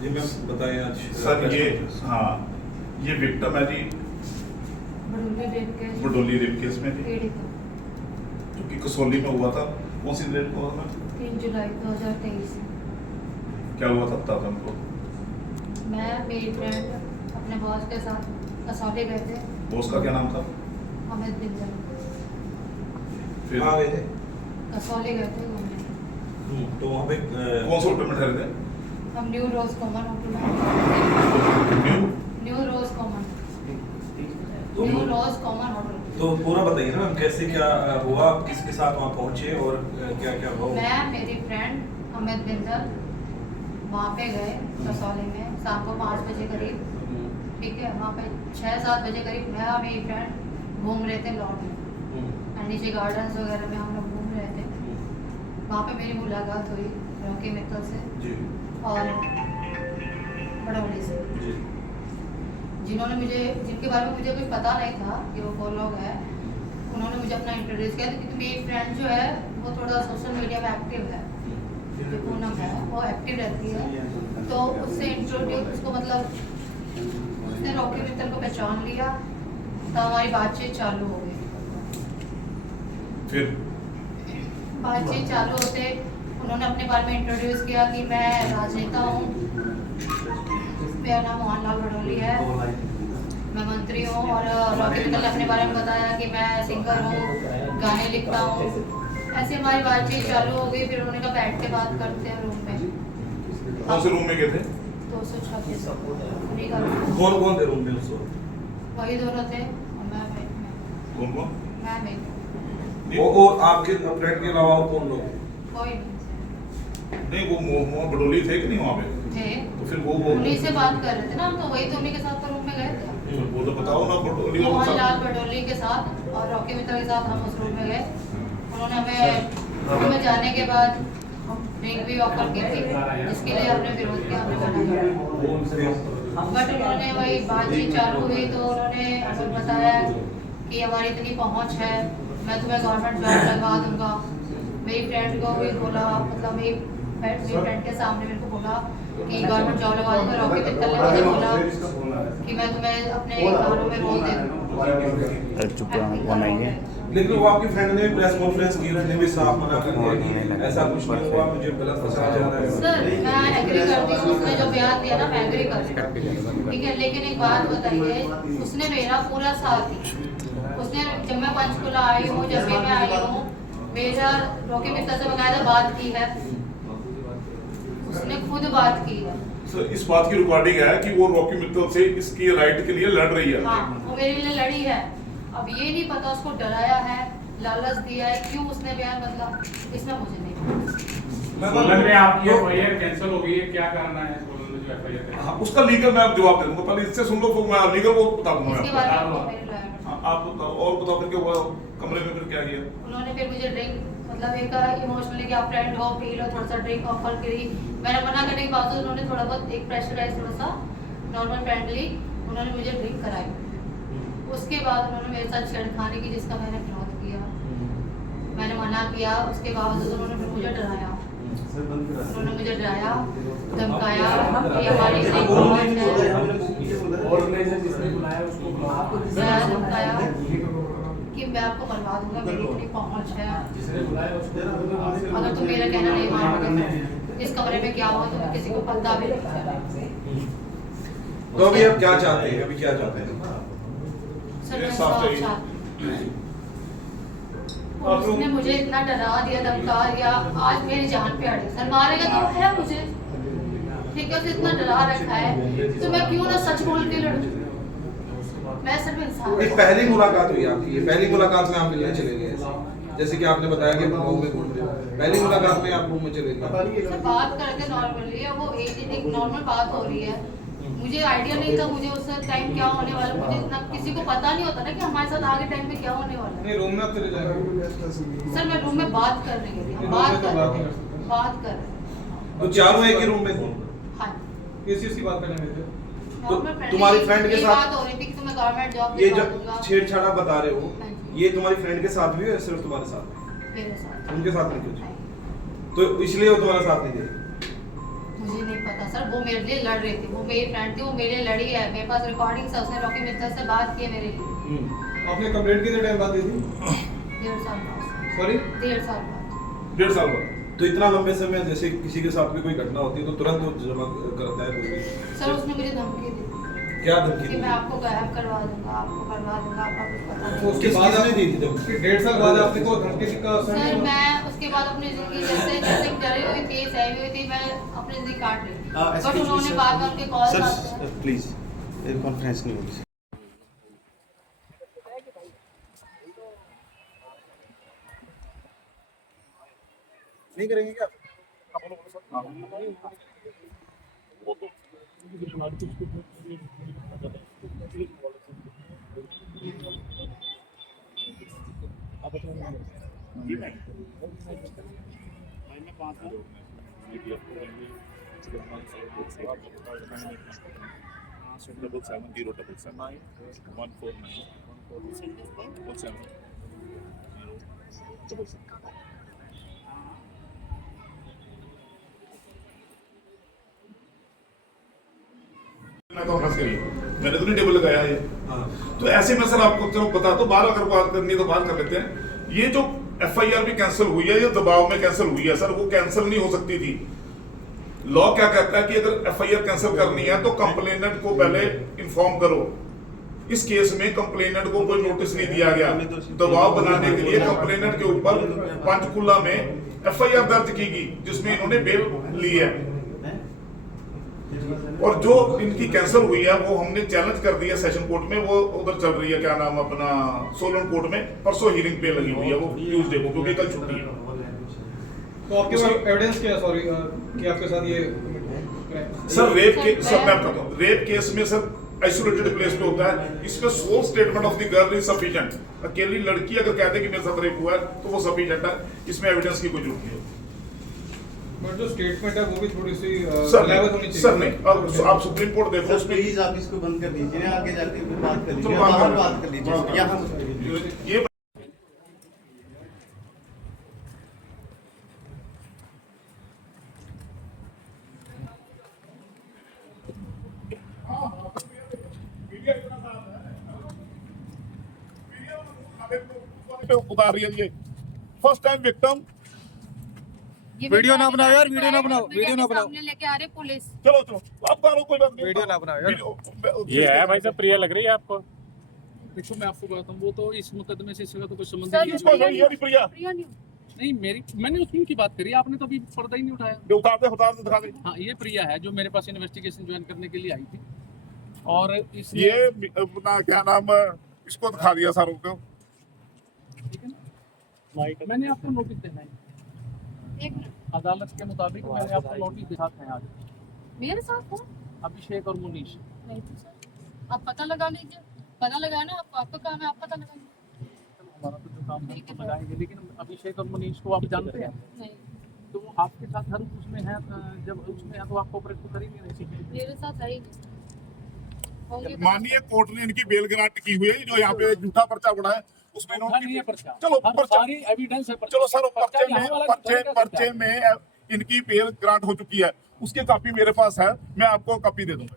जी ma'am बताएं आज sir ये हाँ ये विक्टिम है जी बडोली रेप केस में जी जो कि कसौली में हुआ था। कौन सी डेट को हुआ था? 3 जुलाई 2023। क्या हुआ था बता हमको। मैं मेरी फ्रेंड अपने बॉस के साथ कसौली गए थे। बॉस का क्या नाम था? अमित बिंदल। फिर कहाँ गए थे? कसौली गए थे घूमने। तो वहाँ पे कौन से होटल में ठहरे थे? हम न्यू रोज कॉमन होटल में। न्यू न्यू रोज कॉमन तो न्यू रोज कॉमन होटल। तो पूरा बताइए ना कैसे क्या हुआ, किसके साथ वहाँ पहुँचे और क्या क्या हुआ? मैं मेरी फ्रेंड अमित बिंदल वहाँ पे गए कसौली में शाम को 5 बजे करीब। ठीक है, वहाँ पे 6-7 बजे करीब मैं और मेरी फ्रेंड घूम रहे थे लॉन में, नीचे गार्डन्स वगैरह में हम लोग घूम रहे थे। वहाँ पे मेरी मुलाकात हुई रॉकी मित्तल से जी और बड़ौली से, जी जिन्होंने मुझे जिनके बारे में मुझे कुछ पता नहीं था कि वो कौन लोग हैं। उन्होंने मुझे अपना इंट्रोड्यूस किया क्योंकि मेरी फ्रेंड जो है वो थोड़ा सोशल मीडिया में एक्टिव है, जो पूनम है वो एक्टिव रहती है। तो उससे इंट्रोड्यूस उसको मतलब उसने रॉकी मित्तल को पहचान लिया तो हमारी बातचीत चालू हो गई। फिर बातचीत चालू होते उन्होंने अपने बारे में इंट्रोड्यूस किया कि मैं राजनेता हूँ, मेरा नाम मोहनलाल बडोली है, मैं मंत्री हूँ। और रॉकी मित्तल ने अपने बारे में बताया कि मैं सिंगर हूँ, गाने लिखता हूँ। ऐसे हमारी बातचीत चालू हो गई। फिर उन्होंने कहा बैठ के बात करते हैं रूम में। कौन से रूम में गए थे? 226 उन्हीं का रूम। कौन कौन थे रूम में उस वक्त? वही दोनों थे और मैं कौन कौन? और आपके फ्रेंड के अलावा और कौन लोग? कोई नहीं नहीं वो मोहन बडोली थे कि नहीं वहाँ पे? थे। तो फिर वो उन्हीं से बात कर रहे थे ना हम, तो वही तो उन्हीं के साथ तो रूम में गए थे। वो तो बताओ ना बडोली और मोहनलाल बडोली के साथ और रॉकी मित्तल के साथ हम उस रूम में गए। उन्होंने हमें रूम में जाने के बाद ड्रिंक भी ऑफर की थी, जिसके लिए हमने विरोध किया, हमने मना। बट उन्होंने वही बातचीत चालू हुई तो उन्होंने हमें बताया कि हमारी इतनी पहुंच है, मैं तुम्हें गवर्नमेंट जॉब लगवा दूंगा। मेरी फ्रेंड को भी बोला, मतलब मेरी फ्रेंड के सामने मेरे को बोला कि गवर्नमेंट जॉब लगवा दूंगा। रॉकी मित्तल ने मुझे बोला कि मैं तुम्हें अपने गानों में रोल दे दूंगा। लेकिन वो आपकी फ्रेंड ने प्रेस कॉन्फ्रेंस की, उसने भी साफ मना कर दिया कि ऐसा कुछ नहीं हुआ, मुझे गलत फंसाया जा रहा है। सर मैं एग्री करती हूँ, उसने जो बयान दिया ना मैं एग्री करती हूँ, ठीक है। लेकिन एक बात बताइए, उसने मेरा पूरा साथ दिया। उसने जब मैं पंचकुला आई हूँ, जब भी मैं आई हूँ, मेरा रॉकी मित्तल से बकायदा बात की है, उसने खुद बात की है। सर इस बात की रिकॉर्डिंग है कि वो रॉकी मित्तल से इसकी राइट के लिए लड़ रही है। हाँ, वो मेरे लिए लड़ी है। अब ये नहीं पता उसको डराया है, लालच दिया है, क्यों उसने बयान बदला, इसमें मुझे नहीं पता। सोलन में आपकी एफआईआर कैंसिल हो गई है, क्या करना है सोलन में जो एफआईआर है? हाँ, उसका लीगल मैं जवाब दे दूंगा, पहले इससे सुन लो फिर मैं लीगल वो बता दूंगा इसके आपको। बारे में वो मेरे लॉयर ने हाँ, आप बताओ और बताओ फिर वो कमरे में फिर क्या किया? उन्होंने फिर मुझे ड्रिंक मतलब एक इमोशनली कि आप फ्रेंड हो, पी लो, थोड़ा सा ड्रिंक ऑफर करी। मैंने मना करने के बावजूद उन्होंने थोड़ा बहुत एक प्रेशराइज, थोड़ा सा नॉर्मल फ्रेंडली उन्होंने मुझे ड्रिंक कराई। उसके बाद उन्होंने मेरे साथ छेड़खानी की, जिसका मैंने विरोध किया, मैंने मना किया। उसके बावजूद उन्होंने फिर मुझे डराया, उन्होंने मुझे डराया, धमकाया कि हमारी इतनी पहुंच है, ऑर्गेनाइजर जिसने बुलाया उसको डराया, धमकाया कि मैं आपको मरवा दूंगा, मेरी इतनी पहुंच है, जिसने बुलाया उसको अगर तुम मेरा कहना नहीं मानोगे इस कमरे में क्या हुआ तुम्हें किसी को पता भी नहीं चला। तो अभी आप क्या चाहते हैं, अभी क्या चाहते हैं? सर मैं साफ साफ चाहिए। चाहती हूँ। और उसने मुझे इतना डरा दिया, धमका दिया, आज मेरी जान पे अड़ी। सर मारेगा तो है मुझे, ठीक है, उसे इतना डरा रखा है तो मैं क्यों ना सच बोल के लड़ूं। मैं सिर्फ इंसान ये पहली मुलाकात हुई आपकी, ये पहली मुलाकात में आप मिलने चले गए, जैसे कि आपने बताया कि गाँव में घूम रहे हो, पहली मुलाकात में आप रूम में चले गए। से बात करके नॉर्मली है, वो एक नॉर्मल बात हो रही है। मुझे आइडिया नहीं था मुझे उस टाइम क्या होने वाला, मुझे इतना किसी को पता नहीं होता ना कि हमारे साथ आगे टाइम में क्या होने वाला है। नहीं रूम में आप चले जाएंगे। सर मैं रूम में बात करने के लिए, हम बात कर रहे हैं, बात कर रहे हैं। तो चारों एक ही रूम में थे? हाँ, किस चीज की बात करने में थे? Normal friend. तुम्हारी फ्रेंड के ये साथ बात हो रही थी कि तुम्हें गवर्नमेंट जॉब ये दिलवा जो दूंगा। छेड़छाड़ आप बता रहे हो, हाँ जी। ये तुम्हारी फ्रेंड के साथ भी है या सिर्फ तुम्हारे साथ? मेरे साथ उनके साथ नहीं कुछ? नहीं। तो इसलिए वो तुम्हारा साथ नहीं दे? मुझे नहीं पता सर, वो मेरे लिए लड़ रही थी, वो मेरी फ्रेंड थी, वो मेरे लिए लड़ी है, मेरे पास रिकॉर्डिंग है, उसने रॉकी मित्तल से बात की है मेरे लिए। आपने कंप्लेंट कितने टाइम बाद दी थी? 1.5 साल बाद। सॉरी, 1.5 साल बाद। 1.5 साल बाद। तो इतना लंबे समय जैसे किसी के साथ भी कोई घटना होती है तो तुरंत वो जमा करता है कोई भी। सर उसने मुझे धमकी दी क्या धमकी कि दी? मैं आपको गायब करवा दूंगा, आपको करवा दूंगा, आपका कुछ पता तो नहीं। उसके बाद आपने दी थी धमकी? 1.5 साल बाद आपने को धमकी दी का असर सर नहीं हुआ? मैं उसके बाद अपनी जिंदगी जैसे जैसे डरी हुई थी, सहमी हुई थी, मैं अपनी जिंदगी काट रही थी, बट उन्होंने बाद में उनके कॉल आते हैं। सर प्लीज कॉन्फ्रेंस नहीं होगी। नहीं करेंगे क्या? Double 7 मैं तो फंस गई, मैंने तो नहीं टेबल लगाया ये। तो ऐसे में सर आपको चलो बता दो, बाहर अगर बात करनी है तो बाहर कर लेते हैं। ये जो एफआईआर भी कैंसिल हुई है, ये दबाव में कैंसिल हुई है सर, वो कैंसिल नहीं हो सकती थी। लॉ क्या कहता है कि अगर एफआईआर कैंसिल करनी है तो कंप्लेनेंट को पहले इन्फॉर्म करो। इस केस में कंप्लेनेंट को कोई नोटिस नहीं दिया गया। दबाव बनाने के लिए कंप्लेनेंट के ऊपर पंचकुला में एफआईआर दर्ज की गई जिसमें इन्होंने बेल ली है, और जो इनकी कैंसिल हुई है वो हमने चैलेंज कर दिया सेशन कोर्ट में। वो उधर चल रही है, क्या नाम अपना, सोलन कोर्ट में। परसों हियरिंग पे लगी हुई है वो ट्यूसडे को, क्योंकि कल छुट्टी है। तो आपके पास एविडेंस क्या है? सॉरी कि आपके साथ ये सर रेप के सर मैं बताता हूँ, रेप केस में सर आइसोलेटेड प्लेस पे होता है, इसमें sole statement of the girl is sufficient. अकेली लड़की अगर कहते कि मेरे साथ रेप हुआ है तो वो सफिशिएंट है, इसमें एविडेंस की कोई जरूरत नहीं है। बट जो स्टेटमेंट है वो भी थोड़ी सी सर लेवल होनी चाहिए। सर नहीं, अब आप सुप्रीम कोर्ट देखो सर उसमें प्लीज आप इसको बंद कर दीजिए, आगे जाके फिर बात कर लीजिए, चलो बात बाहर कर बात कर लीजिए, यहाँ मत करिए। ये उतार रही है ये फर्स्ट टाइम विक्टिम। वीडियो ना बनाओ यार, वीडियो ना बनाओ, वीडियो ना बनाओ। सामने लेके आ रहे पुलिस। चलो चलो आप करो, कोई बात नहीं, वीडियो ना बनाओ यार। ये है भाई साहब, प्रिया लग रही है आपको? देखो मैं आपको बताता हूँ, वो तो इस मुकदमे से इसका तो कोई संबंध सर, नहीं ये है। ये भी प्रिया नहीं मेरी, मैंने उसकी की बात करी, आपने तो अभी पर्दा ही नहीं उठाया। उतार दे दिखा दे। हाँ ये प्रिया है जो मेरे पास इन्वेस्टिगेशन ज्वाइन करने के लिए आई थी, और इसने ये अपना क्या नाम, इसको दिखा दिया सारों को। ठीक है ना, मैंने आपको नोटिस देना है, एक मिनट, अदालत के मुताबिक मैंने आपको नोटिस दिखाते हैं आज। मेरे साथ हो? अभिषेक और मुनीश। नहीं तो सर, आप पता लगा लीजिए, पता लगाना आपको, आपका काम है, आप पता लगाइए। हमारा तो जो काम है ठीक है, वो लगाएंगे, लेकिन अभिषेक और मुनीश को आप जानते हैं, नहीं, तो वो आपके साथ हर उसमें है, जब उसमें है तो आप कोऑपरेट तो कर ही नहीं रहे थे। मेरे साथ है ही नहीं। होंगे तो- माननीय कोर्ट ने इनकी बेल ग्रांट की हुई है, जो यहाँ पे झूठा पर्चा बढ़ा है उसमें हाँ, नहीं है पर्चा। चलो हर पर्चा, सारी एविडेंस है पर्चा। चलो सर पर्चा पर्चे यहाँ में वाला पर्चे दिखाएगा पर्चे क्या? में इनकी बेल ग्रांट हो चुकी है, उसकी कॉपी मेरे पास है, मैं आपको कॉपी दे दूंगा।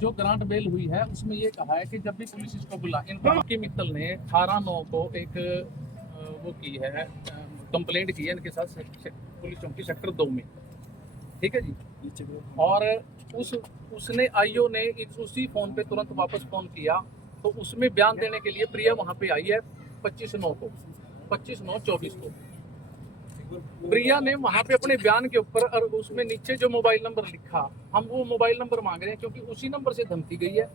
जो ग्रांट बेल हुई है उसमें ये कहा है कि जब भी पुलिस इसको बुला, इनके मित्तल ने 18/9 को एक वो की है, कंप्लेंट की है इनके साथ पुलिस चौकी सेक्टर 2 में, ठीक है जी। और उसने आईओ ने उसी फोन पे तुरंत वापस फोन किया, तो उसमें बयान देने के लिए प्रिया वहां पे आई है 25/9/24 को। प्रिया ने वहां पे अपने बयान के ऊपर, और उसमें नीचे जो मोबाइल नंबर लिखा, हम वो मोबाइल नंबर मांग रहे हैं क्योंकि उसी नंबर से धमकी गई है,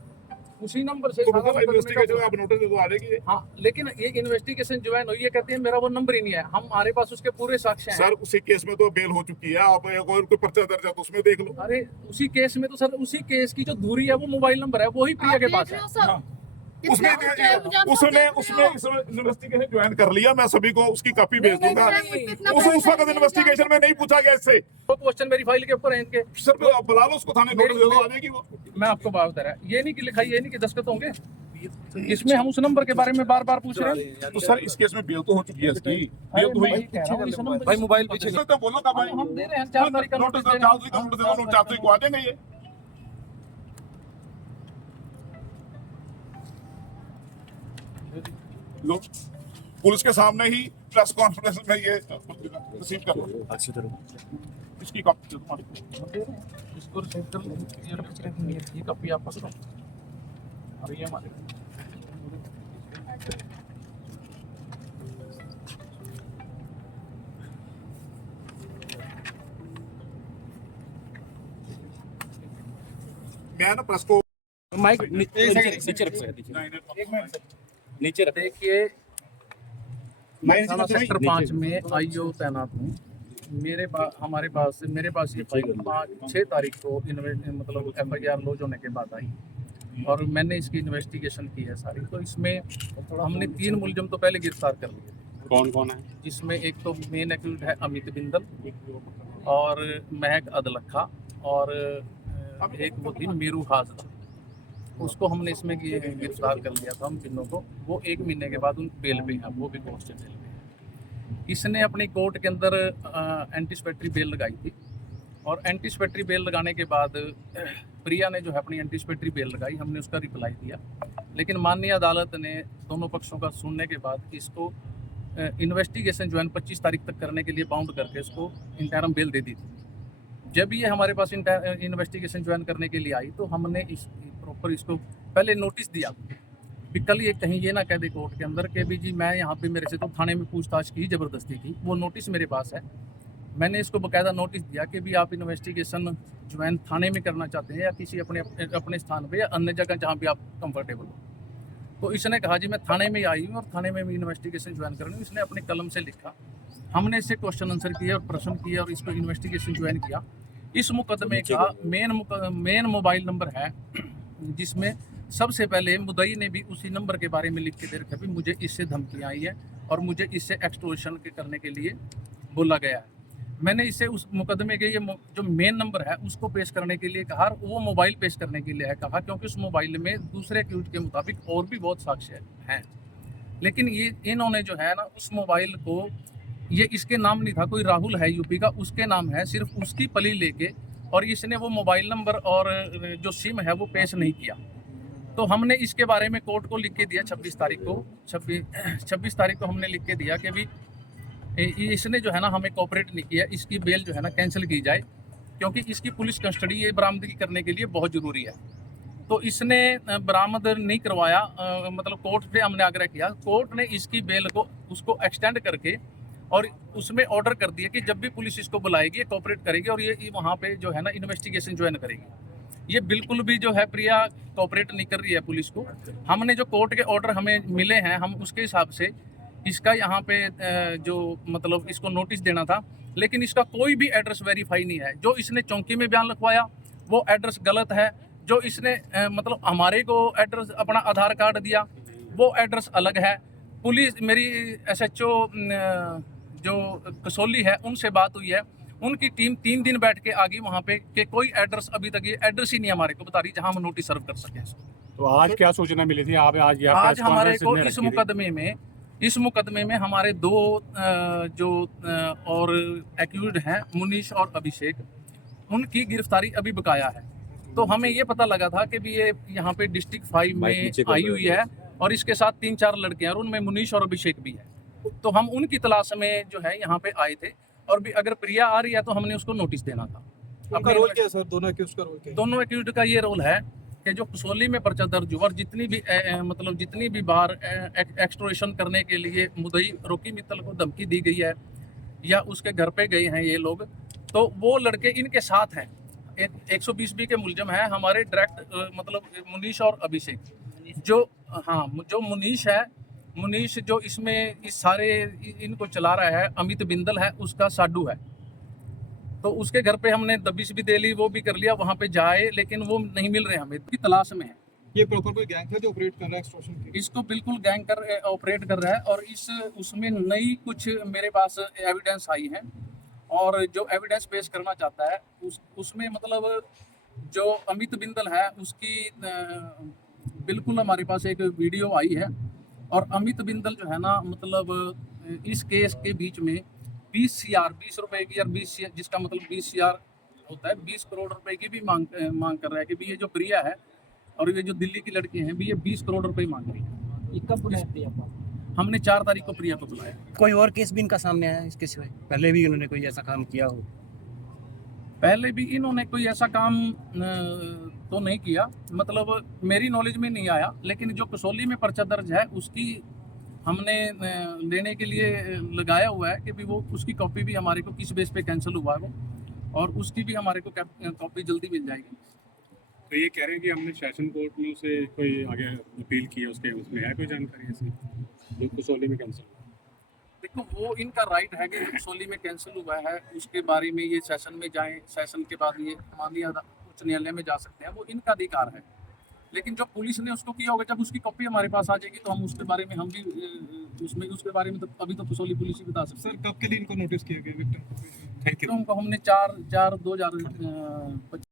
उसी नंबर से सारा मुकदमे का- आप नोटिस दे दो आगे की। हाँ, लेकिन ये इन्वेस्टिगेशन ज्वाइन हुई है, कहते हैं मेरा वो नंबर ही नहीं है, हमारे पास उसके पूरे साक्ष्य हैं। सर उसी केस में तो बेल हो चुकी है, आप कोई पर्चा दर्ज है तो उसमें देख लो। अरे उसी केस में तो सर, उसी केस की जो धुरी है वो मोबाइल नंबर है, वही प्रिया के आप पास देख है। लो सर, उसने कितना ऊंचा है, मुझे आप उसने देख रहे हो। उसमें इन्वेस्टिगेशन ज्वाइन कर लिया, मैं सभी को उसकी कॉपी भेज नहीं, दूंगा। नहीं, नहीं, कितना उस पैसा वक्त इन्वेस्टिगेशन में नहीं पूछा गया इससे। वो क्वेश्चन मेरी फाइल के ऊपर है इनके। सर आप बुला लो उसको थाने, नोटिस दे दो आने की वो। मैं आपको बात बता रहा, ये नहीं कि लिखाई, ये नहीं कि दस्तखत होंगे, इसमें हम उस नंबर के बारे में बार बार पूछ रहे हैं। तो सर इस केस में बेल तो हो चुकी है इसकी, बेल तो हुई। भाई मोबाइल पीछे तो बोलो का भाई, हम दे रहे हैं 4 तारीख का नोटिस नोटिस दे रहे हैं। 4 तारीख को आ जाएंगे ये। लो पुलिस के सामने ही प्रेस कॉन्फ्रेंस में ये रिसीव कर लो। अच्छी तरह इसकी कॉपी इसको रिसीव कर लो, ये कॉपी आप पकड़ो और ये हमारे मैं ना प्रेस को माइक नीचे रख नीचे रख। देखिए थाना सेक्टर 5 में आईओ तैनात हूँ। मेरे पास ये फाइल 6 तारीख को मतलब FIR लॉन्च होने के बाद आई और मैंने इसकी इन्वेस्टिगेशन की है सारी। तो इसमें हमने 3 मुलजिम तो पहले गिरफ्तार कर लिए। कौन कौन है? जिसमें एक तो मेन एक्यूज है अमित बिंदल और महक अदलखा और एक वो थी मीरू हाजरा, उसको हमने इसमें गिरफ्तार कर लिया था हम तीनों को। वो 1 महीने के बाद उन बेल पे हैं, वो भी कोर्ट से जेल में है। इसने अपनी कोर्ट के अंदर एंटीसिपेटरी बेल लगाई थी और एंटीसिपेटरी बेल लगाने के बाद प्रिया ने जो है अपनी एंटीसिपेटरी बेल लगाई, हमने उसका रिप्लाई दिया। लेकिन माननीय अदालत ने दोनों पक्षों का सुनने के बाद इसको इन्वेस्टिगेशन जो है 25 तारीख तक करने के लिए बाउंड करके इसको इंटरम बेल दे दी थी। जब ये हमारे पास इन्वेस्टिगेशन ज्वाइन करने के लिए आई तो हमने इस प्रॉपर इसको पहले नोटिस दिया कि कल ये कहीं ये ना कह दे कोर्ट के अंदर कि भी जी मैं यहाँ पे मेरे से तो थाने में पूछताछ की ज़बरदस्ती की। वो नोटिस मेरे पास है, मैंने इसको बाकायदा नोटिस दिया कि भी आप इन्वेस्टिगेशन ज्वाइन थाने में करना चाहते हैं या किसी अपने स्थान पर या अन्य जगह जहाँ भी आप कंफर्टेबल हो। तो इसने कहा जी मैं थाने में आई हूँ और थाने में भी इन्वेस्टिगेशन ज्वाइन कर रही हूँ। इसने अपने कलम से लिखा, हमने इससे क्वेश्चन आंसर किए और प्रश्न किए और इसको इन्वेस्टिगेशन ज्वाइन किया। इस मुकदमे का मेन मोबाइल नंबर है जिसमें सबसे पहले मुद्दई ने भी उसी नंबर के बारे में लिख के दे रखा भी मुझे इससे धमकियाँ आई है और मुझे इससे एक्सटॉर्शन करने के लिए बोला गया है। मैंने इससे उस मुकदमे के ये जो मेन नंबर है उसको पेश करने के लिए कहा और वो मोबाइल पेश करने के लिए है कहा, क्योंकि उस मोबाइल में दूसरे एक्यूज के मुताबिक और भी बहुत साक्ष्य हैं। लेकिन ये इन्होंने जो है ना उस मोबाइल को, ये इसके नाम नहीं था, कोई राहुल है यूपी का, उसके नाम है, सिर्फ उसकी पली लेके और इसने वो मोबाइल नंबर और जो सिम है वो पेश नहीं किया। तो हमने इसके बारे में कोर्ट को लिख के दिया 26 तारीख को हमने लिख के दिया कि भी इसने जो है ना हमें कोऑपरेट नहीं किया, इसकी बेल जो है ना कैंसिल की जाए क्योंकि इसकी पुलिस कस्टडी ये बरामदगी करने के लिए बहुत ज़रूरी है। तो इसने बरामद नहीं करवाया, मतलब कोर्ट से हमने आग्रह किया, कोर्ट ने इसकी बेल को उसको एक्सटेंड करके और उसमें ऑर्डर कर दिया कि जब भी पुलिस इसको बुलाएगी ये कोऑपरेट करेगी और ये वहाँ पे जो है ना इन्वेस्टिगेशन ज्वाइन करेगी। ये बिल्कुल भी जो है प्रिया कोऑपरेट नहीं कर रही है पुलिस को। हमने जो कोर्ट के ऑर्डर हमें मिले हैं हम उसके हिसाब से इसका यहाँ पे जो मतलब इसको नोटिस देना था, लेकिन इसका कोई भी एड्रेस वेरीफाई नहीं है। जो इसने चौकी में बयान लिखवाया वो एड्रेस गलत है। जो इसने मतलब हमारे को एड्रेस अपना आधार कार्ड दिया वो एड्रेस अलग है। पुलिस मेरी SHO जो कसौली है उनसे बात हुई है, उनकी टीम 3 दिन बैठ के आ गई वहाँ पे कि कोई एड्रेस अभी तक ये एड्रेस ही नहीं हमारे को बता रही जहाँ हम नोटिस सर्व कर सकें। तो आज क्या सूचना मिली थी? आप आज हमारे को इस मुकदमे में हमारे 2 जो और एक्यूज्ड हैं मुनीश और अभिषेक, उनकी गिरफ्तारी अभी बकाया है। तो हमें ये पता लगा था कि भी ये यहाँ पे डिस्ट्रिक्ट 5 में आई हुई है और इसके साथ 3-4 लड़के हैं और उनमें मुनीश और अभिषेक भी है। तो हम उनकी तलाश में जो है यहाँ पे आए थे और भी अगर प्रिया आ रही है तो हमने उसको नोटिस देना था। उनका रोल क्या है सर? दोनों एक्यूज का रोल क्या है? दोनों एक्यूज्ड का ये रोल है कि जो कसौली में पर्चा दर्ज हुआ और जितनी भी बार एक्सटॉर्शन करने के लिए मुद्दई रोकी मित्तल को धमकी दी गई है या उसके घर पे गए हैं ये लोग, तो वो लड़के इनके साथ हैं। 120B के मुलजम हैं हमारे डायरेक्ट मतलब मुनीश और अभिषेक। जो मुनीश है, मुनीश जो इसमें इस सारे इनको चला रहा है, अमित बिंदल है, उसका साडू है। तो उसके घर पे हमने दबिश भी दे ली, वो भी कर लिया, वहाँ पे जाए लेकिन वो नहीं मिल रहे, हमें की तलाश में है। ये प्रॉपर कोई गैंग है जो ऑपरेट कर रहा है एक्सटॉर्शन की? इसको बिल्कुल गैंग ऑपरेट कर रहा है और उसमें नई कुछ मेरे पास एविडेंस आई है और जो एविडेंस पेश करना चाहता है उसमें मतलब जो अमित बिंदल है उसकी बिल्कुल हमारे पास एक वीडियो आई है और अमित बिंदल जो है ना, मतलब इस केस के बीच में 20 रुपए की, और 20 जिसका मतलब 20 CR होता है, 20 करोड़ रुपए की भी मांग कर रहा है कि भी ये जो प्रिया है और ये जो दिल्ली की लड़की हैं भी, ये 20 करोड़ रुपए मांग रही है। कब बुलाया प्रिया को? हमने 4 तारीख को प्रिया को बुलाया। कोई और केस भी इनका सामने आया है इसके सिवाय? पहले भी इन्होंने कोई ऐसा काम किया हो? पहले भी इन्होंने कोई ऐसा काम तो नहीं किया, मतलब मेरी नॉलेज में नहीं आया, लेकिन जो कसौली में पर्चा दर्ज है उसकी हमने लेने के लिए लगाया हुआ है कि भी वो उसकी कॉपी भी हमारे को किस बेस पे कैंसिल हुआ है वो, और उसकी भी हमारे को कॉपी जल्दी मिल जाएगी। तो ये कह रहे हैं कि हमने सेशन कोर्ट में उसे कोई आगे अपील की है, उसके उसमें है कोई जानकारी ऐसी जो कसौली में कैंसिल हुआ? देखो वो इनका राइट है कि कसौली में कैंसिल हुआ है उसके बारे में ये सेशन में जाएं, सेशन के बाद ये माननीय उच्च न्यायालय में जा सकते हैं, वो इनका अधिकार है। लेकिन जो पुलिस ने उसको किया होगा, जब उसकी कॉपी हमारे पास आ जाएगी तो हम उसके बारे में, हम भी उसके बारे में तो अभी तो कसौली पुलिस ही बता सकते सर कब के लिए इनको नोटिस किया गया विक्टिम को? हैं। तो हमने 4/2025